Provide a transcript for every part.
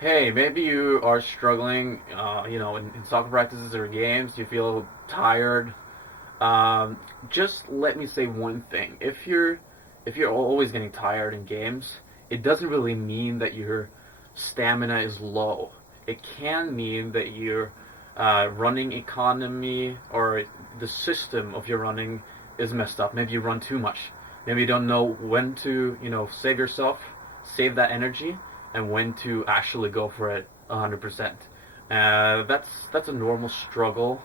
Hey, maybe you are struggling, in soccer practices or games, you feel tired. Um, just let me say one thing. If you're always getting tired in games, it doesn't really mean that your stamina is low. It can mean that your running economy or the system of your running is messed up. Maybe you run too much. Maybe you don't know when to, save yourself, save that energy, and when to actually go for it 100%. That's a normal struggle.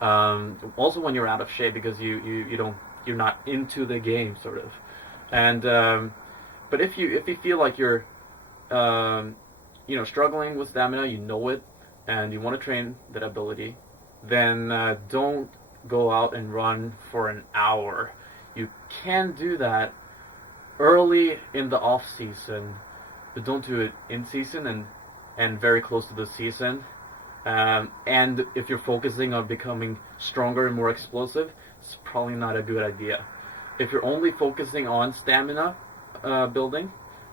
Also, when you're out of shape because you're not into the game, sort of. And but if you feel like you're um, struggling with stamina, you know it, and you want to train that ability, then don't go out and run for an hour. You can do that early in the off season, but don't do it in season and very close to the season. And if you're focusing on becoming stronger and more explosive, it's probably not a good idea. If you're only focusing on stamina building,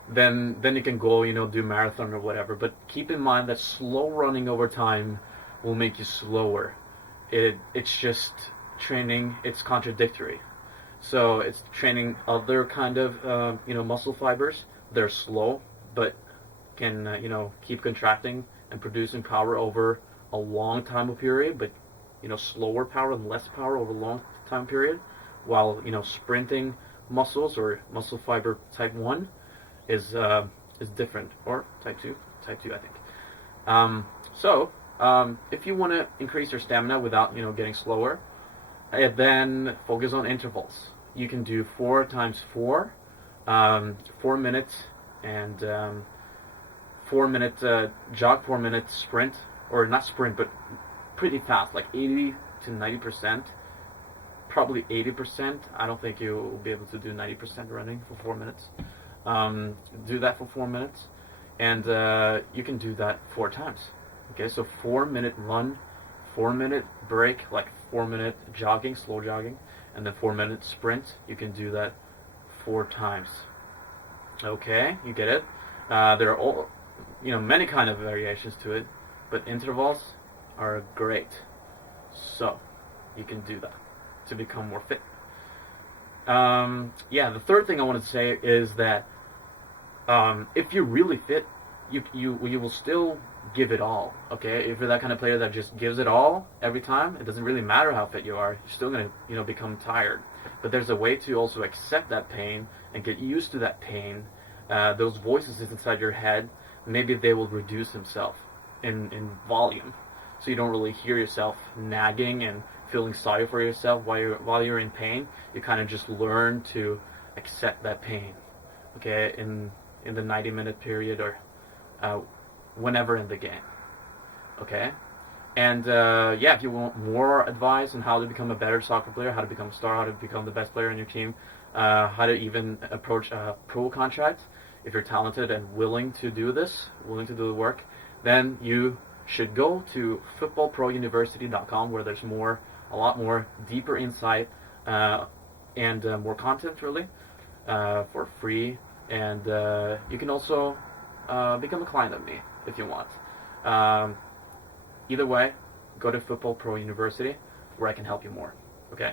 then you can go, do marathon or whatever. But keep in mind that slow running over time will make you slower. It's just training. It's contradictory. So it's training other kind of muscle fibers. They're slow, but can keep contracting and producing power over a long time period, but slower power and less power over a long time period. While sprinting muscles or muscle fiber type one is different, or type two I think. If you want to increase your stamina without getting slower, then focus on intervals. You can do 4 times 4, 4 minutes, and 4 minute jog, 4 minute sprint, or not sprint, but pretty fast, like 80 to 90%. Probably 80%. I don't think you'll be able to do 90% running for 4 minutes. Do that for 4 minutes, and you can do that 4 times. Okay, so 4 minute run, 4 minute break, like 4 minute jogging, slow jogging, and then 4 minute sprint. You can do that 4 times. Okay, you get it. There are all many kind of variations to it, but intervals are great. So you can do that to become more fit. The third thing I wanted to say is that if you're really fit, you will still give it all. Okay, if you're that kind of player that just gives it all every time, it doesn't really matter how fit you are. You're still gonna become tired. But there's a way to also accept that pain and get used to that pain. Those voices inside your head, maybe they will reduce themselves in volume, so you don't really hear yourself nagging and feeling sorry for yourself while you're in pain. You kind of just learn to accept that pain. Okay, in the 90-minute period, or whenever in the game. Okay, and if you want more advice on how to become a better soccer player, how to become a star, how to become the best player on your team, how to even approach a pro contract, if you're talented and willing to do this, willing to do the work, then you should go to footballprouniversity.com, where there's a lot more deeper insight and more content, really, for free. And you can also become a client of me if you want. Um, Either way, go to Football Pro University, where I can help you more. Okay?